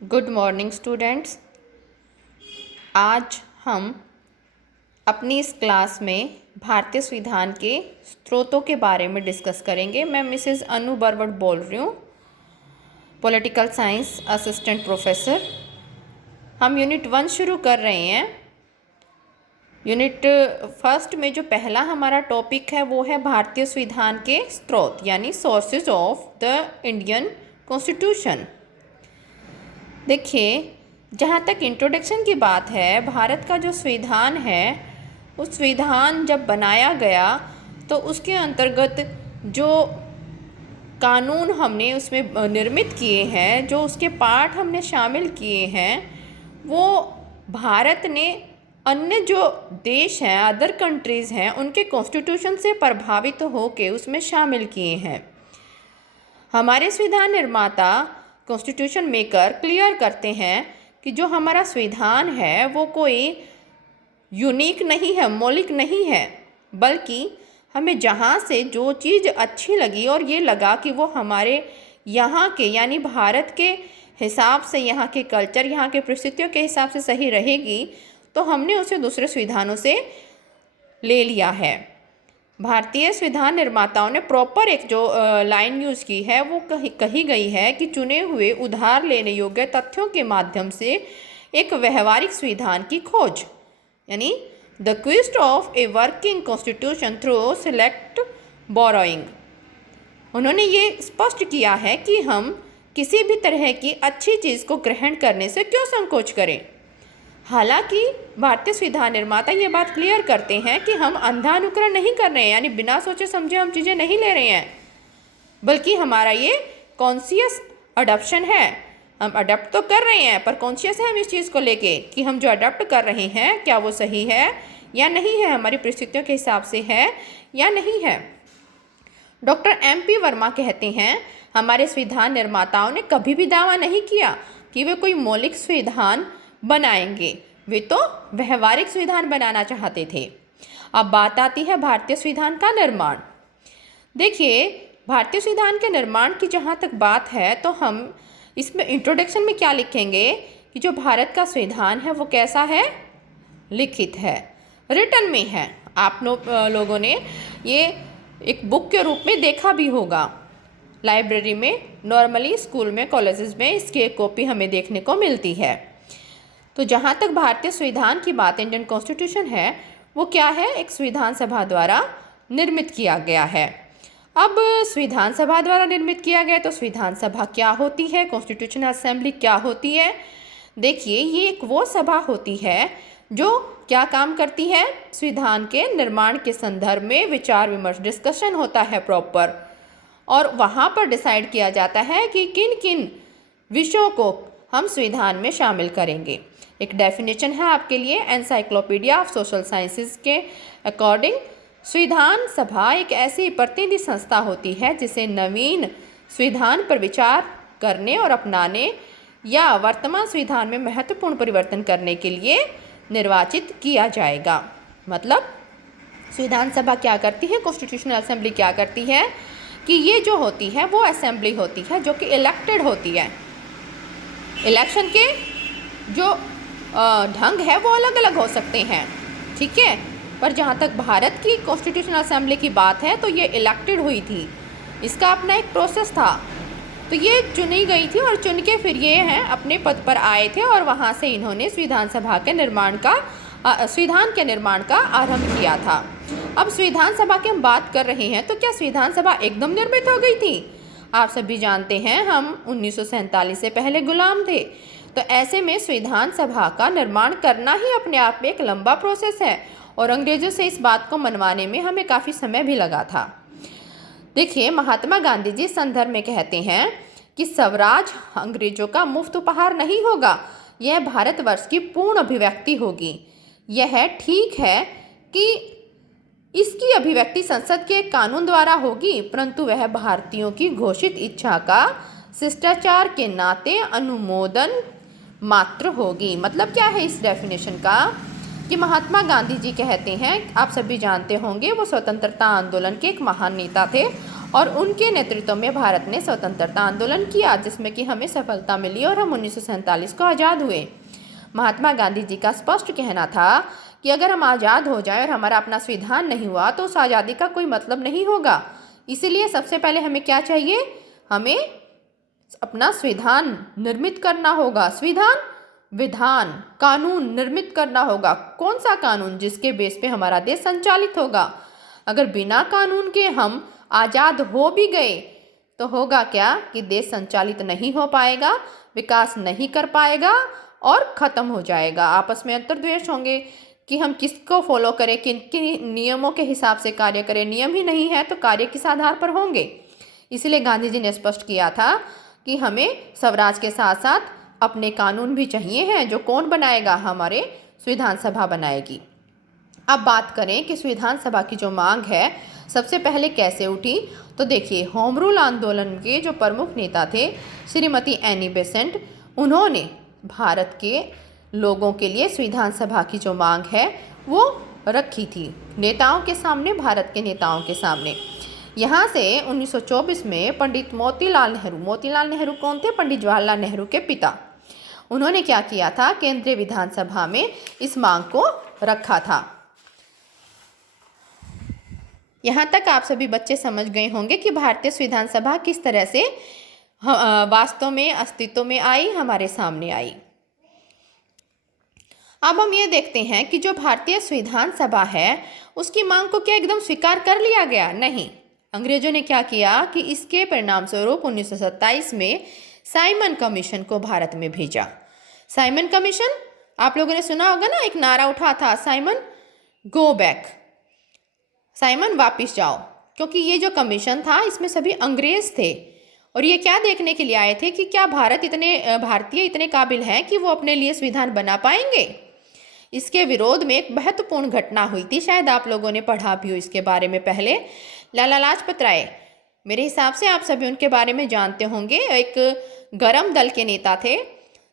Good morning students. आज हम अपनी इस क्लास में भारतीय संविधान के स्रोतों के बारे में डिस्कस करेंगे। मैं मिसेस अनु बरवट बोल रही हूँ, पॉलिटिकल साइंस असिस्टेंट प्रोफेसर। हम यूनिट 1 शुरू कर रहे हैं। यूनिट फर्स्ट में जो पहला हमारा टॉपिक है वो है भारतीय संविधान के स्रोत यानी sources of the Indian constitution. देखिए, जहाँ तक इंट्रोडक्शन की बात है, भारत का जो संविधान है उस संविधान जब बनाया गया तो उसके अंतर्गत जो कानून हमने उसमें निर्मित किए हैं, जो उसके पार्ट हमने शामिल किए हैं, वो भारत ने अन्य जो देश हैं, अदर कंट्रीज़ हैं, उनके कॉन्स्टिट्यूशन से प्रभावित होकर उसमें शामिल किए हैं। हमारे संविधान निर्माता कॉन्स्टिट्यूशन मेकर क्लियर करते हैं कि जो हमारा संविधान है वो कोई यूनिक नहीं है, मौलिक नहीं है, बल्कि हमें जहाँ से जो चीज़ अच्छी लगी और ये लगा कि वो हमारे यहाँ के यानी भारत के हिसाब से, यहाँ के कल्चर, यहाँ के परिस्थितियों के हिसाब से सही रहेगी, तो हमने उसे दूसरे संविधानों से ले लिया है। भारतीय संविधान निर्माताओं ने प्रॉपर एक जो लाइन यूज़ की है वो कही गई है कि चुने हुए उधार लेने योग्य तथ्यों के माध्यम से एक व्यवहारिक संविधान की खोज, यानी the quest of a working constitution through select borrowing. उन्होंने ये स्पष्ट किया है कि हम किसी भी तरह की अच्छी चीज़ को ग्रहण करने से क्यों संकोच करें। हालांकि भारतीय संविधान निर्माता ये बात क्लियर करते हैं कि हम अंधा अनुकरण नहीं कर रहे हैं, यानी बिना सोचे समझे हम चीज़ें नहीं ले रहे हैं, बल्कि हमारा ये कॉन्शियस अडॉप्शन है। हम अडॉप्ट तो कर रहे हैं, पर कॉन्शियस है हम इस चीज़ को लेके कि हम जो अडॉप्ट कर रहे हैं क्या वो सही है या नहीं है, हमारी परिस्थितियों के हिसाब से है या नहीं है। डॉक्टर MP वर्मा कहते हैं, हमारे संविधान निर्माताओं ने कभी भी दावा नहीं किया कि वे कोई मौलिक संविधान बनाएंगे, वे तो व्यवहारिक संविधान बनाना चाहते थे। अब बात आती है भारतीय संविधान का निर्माण। देखिए, भारतीय संविधान के निर्माण की जहाँ तक बात है तो हम इसमें इंट्रोडक्शन में क्या लिखेंगे कि जो भारत का संविधान है वो कैसा है, लिखित है, रिटन में है। आप लोगों ने ये एक बुक के रूप में देखा भी होगा लाइब्रेरी में, नॉर्मली स्कूल में, कॉलेजेस में इसकी एक कॉपी हमें देखने को मिलती है। तो जहाँ तक भारतीय संविधान की बात, इंडियन कॉन्स्टिट्यूशन है, वो क्या है, एक संविधान सभा द्वारा निर्मित किया गया है। अब संविधान सभा द्वारा निर्मित किया गया तो संविधान सभा क्या होती है, कॉन्स्टिट्यूशनल असेंबली क्या होती है। देखिए, ये एक वो सभा होती है जो क्या काम करती है, संविधान के निर्माण के संदर्भ में विचार विमर्श, डिस्कशन होता है प्रॉपर, और वहाँ पर डिसाइड किया जाता है कि किन किन विषयों को हम संविधान में शामिल करेंगे। एक डेफिनेशन है आपके लिए एनसाइक्लोपीडिया ऑफ सोशल साइंसेज के अकॉर्डिंग, संविधान सभा एक ऐसी प्रतिनिधि संस्था होती है जिसे नवीन संविधान पर विचार करने और अपनाने या वर्तमान संविधान में महत्वपूर्ण परिवर्तन करने के लिए निर्वाचित किया जाएगा। मतलब संविधान सभा क्या करती है, कॉन्स्टिट्यूशनल असेंबली क्या करती है कि ये जो होती है वो असेंबली होती है जो कि इलेक्टेड होती है। इलेक्शन के जो ढंग है वो अलग अलग हो सकते हैं, ठीक है, पर जहाँ तक भारत की कॉन्स्टिट्यूशनल असेंबली की बात है तो ये इलेक्टेड हुई थी, इसका अपना एक प्रोसेस था। तो ये चुनी गई थी और चुन के फिर ये हैं अपने पद पर आए थे और वहाँ से इन्होंने संविधान के निर्माण का आरंभ किया था। अब संविधान सभा की हम बात कर रहे हैं तो क्या संविधान सभा एकदम निर्मित हो गई थी? आप सभी जानते हैं हम 1947 से पहले गुलाम थे, तो ऐसे में संविधान सभा का निर्माण करना ही अपने आप में एक लंबा प्रोसेस है और अंग्रेज़ों से इस बात को मनवाने में हमें काफ़ी समय भी लगा था। देखिए, महात्मा गांधी जी संदर्भ में कहते हैं कि स्वराज अंग्रेज़ों का मुफ्त उपहार नहीं होगा, यह भारतवर्ष की पूर्ण अभिव्यक्ति होगी। यह ठीक है कि इसकी अभिव्यक्ति संसद के कानून द्वारा होगी, परंतु वह भारतीयों की घोषित इच्छा का शिष्टाचार के नाते अनुमोदन मात्र होगी। मतलब क्या है इस डेफिनेशन का कि महात्मा गांधी जी कहते हैं, आप सभी जानते होंगे, वो स्वतंत्रता आंदोलन के एक महान नेता थे और उनके नेतृत्व में भारत ने स्वतंत्रता आंदोलन किया, जिसमें कि हमें सफलता मिली और हम 1947 को आज़ाद हुए। महात्मा गांधी जी का स्पष्ट कहना था कि अगर हम आज़ाद हो जाए और हमारा अपना संविधान नहीं हुआ तो उस आज़ादी का कोई मतलब नहीं होगा। इसीलिए सबसे पहले हमें क्या चाहिए, हमें अपना संविधान निर्मित करना होगा। संविधान, विधान, कानून निर्मित करना होगा। कौन सा कानून? जिसके बेस पे हमारा देश संचालित होगा। अगर बिना कानून के हम आज़ाद हो भी गए तो होगा क्या कि देश संचालित नहीं हो पाएगा, विकास नहीं कर पाएगा और ख़त्म हो जाएगा। आपस में अंतर्द्वेष होंगे कि हम किसको फॉलो करें, किन किन नियमों के हिसाब से कार्य करें। नियम ही नहीं है तो कार्य किस आधार पर होंगे। इसलिए गांधी जी ने स्पष्ट किया था कि हमें स्वराज के साथ साथ अपने कानून भी चाहिए हैं, जो कौन बनाएगा? हमारे संविधान सभा बनाएगी। अब बात करें कि संविधान सभा की जो मांग है सबसे पहले कैसे उठी, तो देखिए, होम रूल आंदोलन के जो प्रमुख नेता थे श्रीमती एनी बेसेंट, उन्होंने भारत के लोगों के लिए संविधान सभा की जो मांग है वो रखी थी नेताओं के सामने, भारत के नेताओं के सामने। यहाँ से 1924 में पंडित मोतीलाल नेहरू कौन थे? पंडित जवाहरलाल नेहरू के पिता। उन्होंने क्या किया था? केंद्रीय विधानसभा में इस मांग को रखा था। यहाँ तक आप सभी बच्चे समझ गए होंगे कि भारतीय संविधान सभा किस तरह से वास्तव में अस्तित्व में आई, हमारे सामने आई। अब हम ये देखते हैं कि जो भारतीय संविधान सभा है उसकी मांग को क्या एकदम स्वीकार कर लिया गया? नहीं। अंग्रेजों ने क्या किया कि इसके परिणाम स्वरूप 1927 में साइमन कमीशन को भारत में भेजा। साइमन कमीशन आप लोगों ने सुना होगा ना, एक नारा उठा था, साइमन गो बैक, साइमन वापिस जाओ। क्योंकि ये जो कमीशन था इसमें सभी अंग्रेज थे और ये क्या देखने के लिए आए थे कि क्या भारतीय इतने काबिल हैं कि वो अपने लिए संविधान बना पाएंगे। इसके विरोध में एक महत्वपूर्ण घटना हुई थी, शायद आप लोगों ने पढ़ा भी हो इसके बारे में पहले। लाला लाजपत राय, मेरे हिसाब से आप सभी उनके बारे में जानते होंगे। एक गरम दल के नेता थे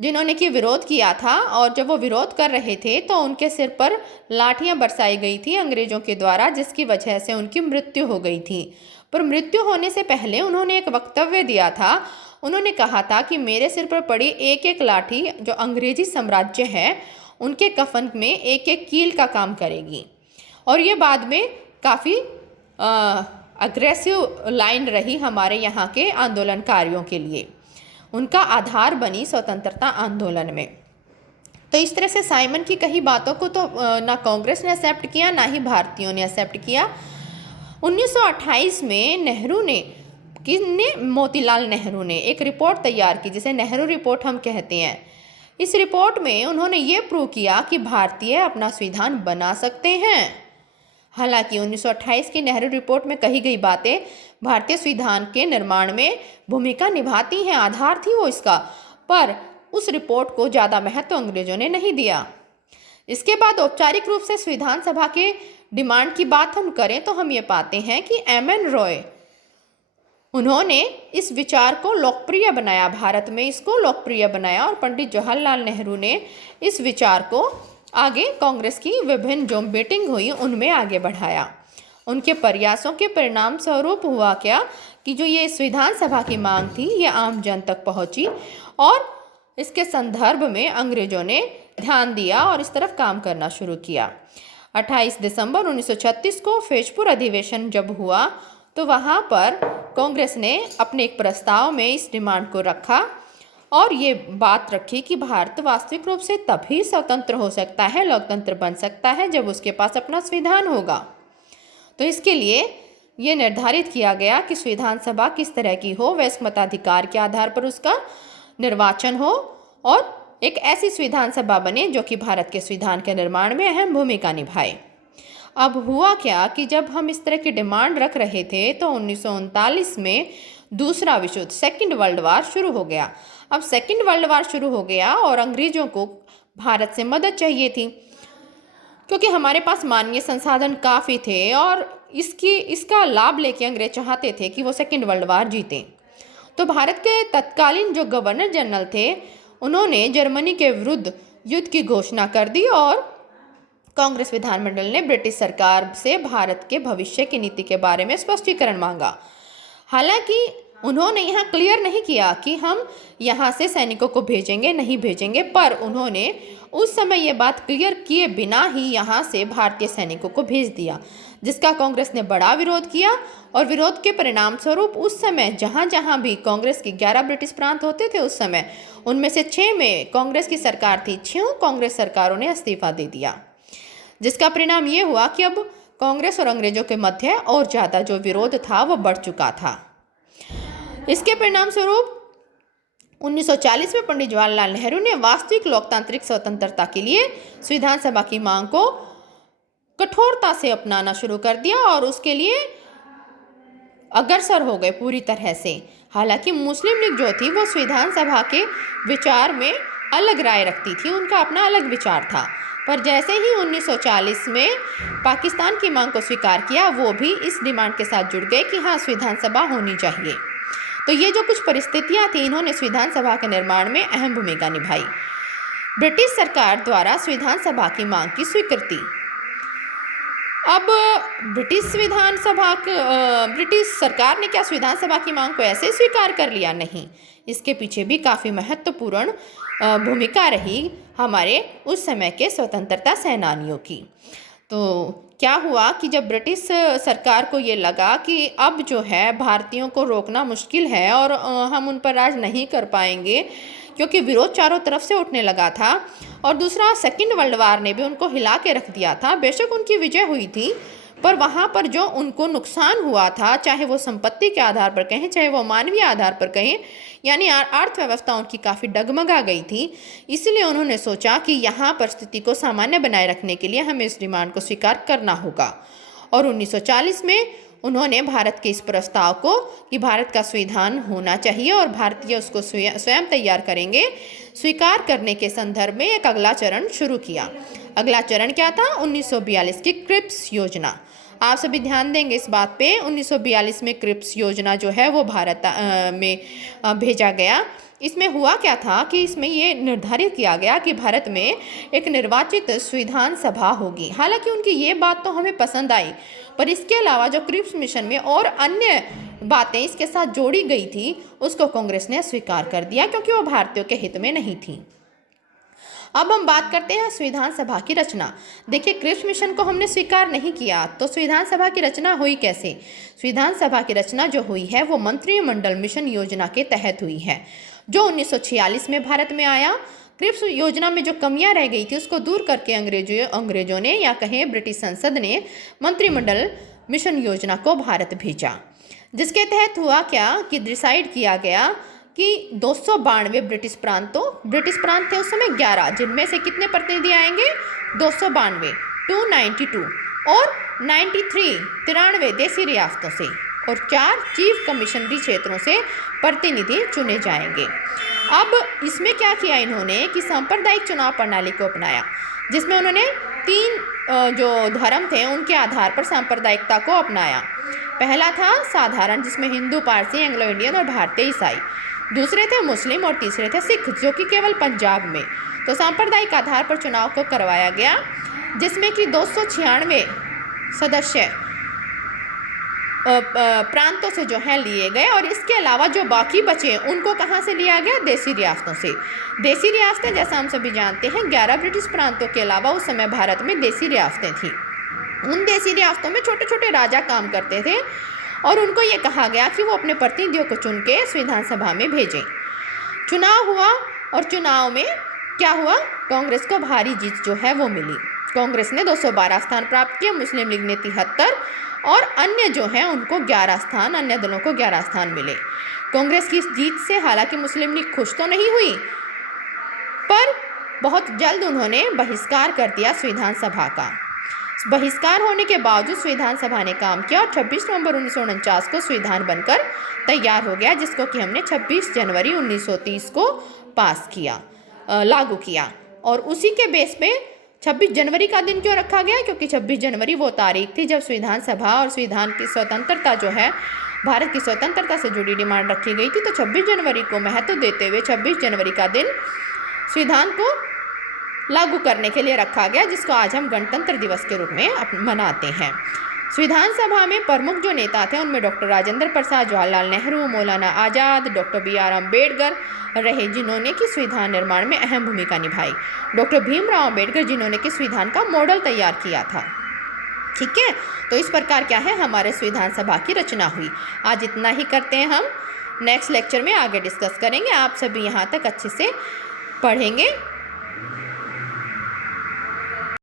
जिन्होंने कि विरोध किया था, और जब वो विरोध कर रहे थे तो उनके सिर पर लाठियां बरसाई गई थी अंग्रेजों के द्वारा, जिसकी वजह से उनकी मृत्यु हो गई थी। पर मृत्यु होने से पहले उन्होंने एक वक्तव्य दिया था। उन्होंने कहा था कि मेरे सिर पर पड़ी एक एक लाठी जो अंग्रेजी साम्राज्य है उनके कफन में एक एक कील का काम करेगी। और ये बाद में काफ़ी अग्रेसिव लाइन रही हमारे यहाँ के आंदोलनकारियों के लिए, उनका आधार बनी स्वतंत्रता आंदोलन में। तो इस तरह से साइमन की कई बातों को तो ना कांग्रेस ने एक्सेप्ट किया ना ही भारतीयों ने एक्सेप्ट किया। 1928 में मोतीलाल नेहरू ने एक रिपोर्ट तैयार की जिसे नेहरू रिपोर्ट हम कहते हैं। इस रिपोर्ट में उन्होंने ये प्रूव किया कि भारतीय अपना संविधान बना सकते हैं। हालांकि 1928 की नेहरू रिपोर्ट में कही गई बातें भारतीय संविधान के निर्माण में भूमिका निभाती हैं, आधार थी वो इसका, पर उस रिपोर्ट को ज़्यादा महत्व अंग्रेजों ने नहीं दिया। इसके बाद औपचारिक रूप से संविधान सभा के डिमांड की बात हम करें तो हम ये पाते हैं कि एम.एन. रॉय, उन्होंने इस विचार को लोकप्रिय बनाया, भारत में इसको लोकप्रिय बनाया, और पंडित जवाहरलाल नेहरू ने इस विचार को आगे कांग्रेस की विभिन्न जो मीटिंग हुई उनमें आगे बढ़ाया। उनके प्रयासों के परिणाम स्वरूप हुआ क्या कि जो ये संविधान सभा की मांग थी ये आम जन तक पहुंची और इसके संदर्भ में अंग्रेजों ने ध्यान दिया और इस तरफ काम करना शुरू किया। 28 दिसंबर 1936 को फैजपुर अधिवेशन जब हुआ तो वहाँ पर कांग्रेस ने अपने एक प्रस्ताव में इस डिमांड को रखा और ये बात रखी कि भारत वास्तविक रूप से तभी स्वतंत्र हो सकता है, लोकतंत्र बन सकता है जब उसके पास अपना संविधान होगा। तो इसके लिए ये निर्धारित किया गया कि संविधान सभा किस तरह की हो, वयस्क मताधिकार के आधार पर उसका निर्वाचन हो और एक ऐसी संविधान सभा बने जो कि भारत के संविधान के निर्माण में अहम भूमिका निभाए। अब हुआ क्या कि जब हम इस तरह की डिमांड रख रहे थे तो 1939 में दूसरा विश्व युद्ध, सेकेंड वर्ल्ड वार शुरू हो गया। अब सेकेंड वर्ल्ड वार शुरू हो गया और अंग्रेजों को भारत से मदद चाहिए थी क्योंकि हमारे पास मानवीय संसाधन काफ़ी थे और इसका लाभ लेके अंग्रेज चाहते थे कि वो सेकेंड वर्ल्ड वार जीतें। तो भारत के तत्कालीन जो गवर्नर जनरल थे उन्होंने जर्मनी के विरुद्ध युद्ध की घोषणा कर दी और कांग्रेस विधानमंडल ने ब्रिटिश सरकार से भारत के भविष्य की नीति के बारे में स्पष्टीकरण मांगा। हालांकि उन्होंने यहाँ क्लियर नहीं किया कि हम यहाँ से सैनिकों को भेजेंगे नहीं भेजेंगे, पर उन्होंने उस समय ये बात क्लियर किए बिना ही यहाँ से भारतीय सैनिकों को भेज दिया, जिसका कांग्रेस ने बड़ा विरोध किया। और विरोध के परिणाम स्वरूप उस समय जहाँ जहाँ भी कांग्रेस के 11 ब्रिटिश प्रांत होते थे उस समय, उनमें से 6 में कांग्रेस की सरकार थी, 6 कांग्रेस सरकारों ने इस्तीफा दे दिया, जिसका परिणाम ये हुआ कि अब कांग्रेस और अंग्रेजों के मध्य और ज़्यादा जो विरोध था वो बढ़ चुका था। इसके परिणाम स्वरूप 1940 में पंडित जवाहरलाल नेहरू ने वास्तविक लोकतांत्रिक स्वतंत्रता के लिए संविधान सभा की मांग को कठोरता से अपनाना शुरू कर दिया और उसके लिए अग्रसर हो गए पूरी तरह से। हालांकि मुस्लिम लीग जो थी वो संविधान सभा के विचार में अलग राय रखती थी, उनका अपना अलग विचार था, पर जैसे ही 1940 में पाकिस्तान की मांग को स्वीकार किया, वो भी इस डिमांड के साथ जुड़ गए कि हाँ संविधान सभा होनी चाहिए। तो ये जो कुछ परिस्थितियाँ थी, इन्होंने संविधान सभा के निर्माण में अहम भूमिका निभाई। ब्रिटिश सरकार द्वारा संविधान सभा की मांग की स्वीकृति। अब ब्रिटिश सरकार ने क्या संविधान सभा की मांग को ऐसे स्वीकार कर लिया? नहीं, इसके पीछे भी काफ़ी महत्वपूर्ण भूमिका रही हमारे उस समय के स्वतंत्रता सेनानियों की। तो क्या हुआ कि जब ब्रिटिश सरकार को ये लगा कि अब जो है भारतीयों को रोकना मुश्किल है और हम उन पर राज नहीं कर पाएंगे, क्योंकि विरोध चारों तरफ से उठने लगा था, और दूसरा सेकंड वर्ल्ड वार ने भी उनको हिला के रख दिया था। बेशक उनकी विजय हुई थी, पर वहाँ पर जो उनको नुकसान हुआ था, चाहे वो संपत्ति के आधार पर कहें, चाहे वो मानवीय आधार पर कहें, यानी अर्थव्यवस्था उनकी काफ़ी डगमगा गई थी। इसलिए उन्होंने सोचा कि यहाँ पर स्थिति को सामान्य बनाए रखने के लिए हमें इस डिमांड को स्वीकार करना होगा। और 1940 में उन्होंने भारत के इस प्रस्ताव को कि भारत का संविधान होना चाहिए और भारतीय उसको स्वयं तैयार करेंगे, स्वीकार करने के संदर्भ में एक अगला चरण शुरू किया। अगला चरण क्या था? 1942 की क्रिप्स योजना। आप सभी ध्यान देंगे इस बात पे। 1942 में क्रिप्स योजना जो है वो भारत में भेजा गया। इसमें हुआ क्या था कि इसमें ये निर्धारित किया गया कि भारत में एक निर्वाचित संविधान सभा होगी। हालांकि उनकी ये बात तो हमें पसंद आई, पर इसके अलावा जो क्रिप्स मिशन में और अन्य बातें इसके साथ जोड़ी गई थी उसको कांग्रेस ने स्वीकार कर दिया, क्योंकि वो भारतीयों के हित में नहीं थी। अब हम बात करते हैं संविधान सभा की रचना। देखिए, क्रिप्स मिशन को हमने स्वीकार नहीं किया, तो संविधान सभा की रचना हुई कैसे? संविधान सभा की रचना जो हुई है वो मंत्रिमंडल मिशन योजना के तहत हुई है, जो 1946 में भारत में आया। क्रिप्स योजना में जो कमियां रह गई थी उसको दूर करके अंग्रेजों ने, या कहें ब्रिटिश संसद ने, मंत्रिमंडल मिशन योजना को भारत भेजा, जिसके तहत हुआ क्या कि डिसाइड किया गया कि 292 ब्रिटिश प्रांत थे उस समय 11, जिनमें से कितने प्रतिनिधि आएंगे? 292, 292, और 93 देसी रियासतों से, और 4 चीफ कमिश्नरी क्षेत्रों से प्रतिनिधि चुने जाएंगे। अब इसमें क्या किया इन्होंने कि सांप्रदायिक चुनाव प्रणाली को अपनाया, जिसमें उन्होंने 3 जो धर्म थे उनके आधार पर सांप्रदायिकता को अपनाया। पहला था साधारण, जिसमें हिंदू, पारसी, एंग्लो इंडियन और भारतीय ईसाई। दूसरे थे मुस्लिम और तीसरे थे सिख, जो कि केवल पंजाब में। तो सांप्रदायिक आधार पर चुनाव को करवाया गया, जिसमें कि 296 सदस्य प्रांतों से जो है लिए गए, और इसके अलावा जो बाकी बचे उनको कहाँ से लिया गया? देसी रियासतों से। देसी रियासतें जैसा हम सभी जानते हैं 11 ब्रिटिश प्रांतों के अलावा उस समय भारत में देसी रियासतें थीं। उन देसी रियासतों में छोटे छोटे राजा काम करते थे, और उनको ये कहा गया कि वो अपने प्रतिनिधियों को चुन के संविधान सभा में भेजें। चुनाव हुआ, और चुनाव में क्या हुआ? कांग्रेस को भारी जीत जो है वो मिली। कांग्रेस ने 212 स्थान प्राप्त किए, मुस्लिम लीग ने 73, और अन्य जो हैं उनको 11 स्थान, अन्य दलों को 11 स्थान मिले। कांग्रेस की इस जीत से हालांकि मुस्लिम लीग खुश तो नहीं हुई, पर बहुत जल्द उन्होंने बहिष्कार कर दिया संविधान सभा का। बहिष्कार होने के बावजूद संविधान सभा ने काम किया, और 26 नवंबर 1949 को संविधान बनकर तैयार हो गया, जिसको कि हमने 26 जनवरी 1930 को पास किया, लागू किया। और उसी के बेस पे 26 जनवरी का दिन क्यों रखा गया? क्योंकि 26 जनवरी वो तारीख थी जब संविधान सभा और संविधान की स्वतंत्रता जो है, भारत की स्वतंत्रता से जुड़ी डिमांड रखी गई थी। तो 26 जनवरी को महत्व देते हुए 26 जनवरी का दिन संविधान को लागू करने के लिए रखा गया, जिसको आज हम गणतंत्र दिवस के रूप में मनाते हैं। संविधान सभा में प्रमुख जो नेता थे उनमें डॉक्टर राजेंद्र प्रसाद, जवाहरलाल नेहरू, मौलाना आज़ाद, डॉक्टर BR अम्बेडकर रहे, जिन्होंने कि संविधान निर्माण में अहम भूमिका निभाई। डॉक्टर भीमराव अम्बेडकर, जिन्होंने कि संविधान का मॉडल तैयार किया था। ठीक है, तो इस प्रकार क्या है, हमारे संविधान सभा की रचना हुई। आज इतना ही करते हैं, हम नेक्स्ट लेक्चर में आगे डिस्कस करेंगे। आप सभी यहाँ तक अच्छे से पढ़ेंगे।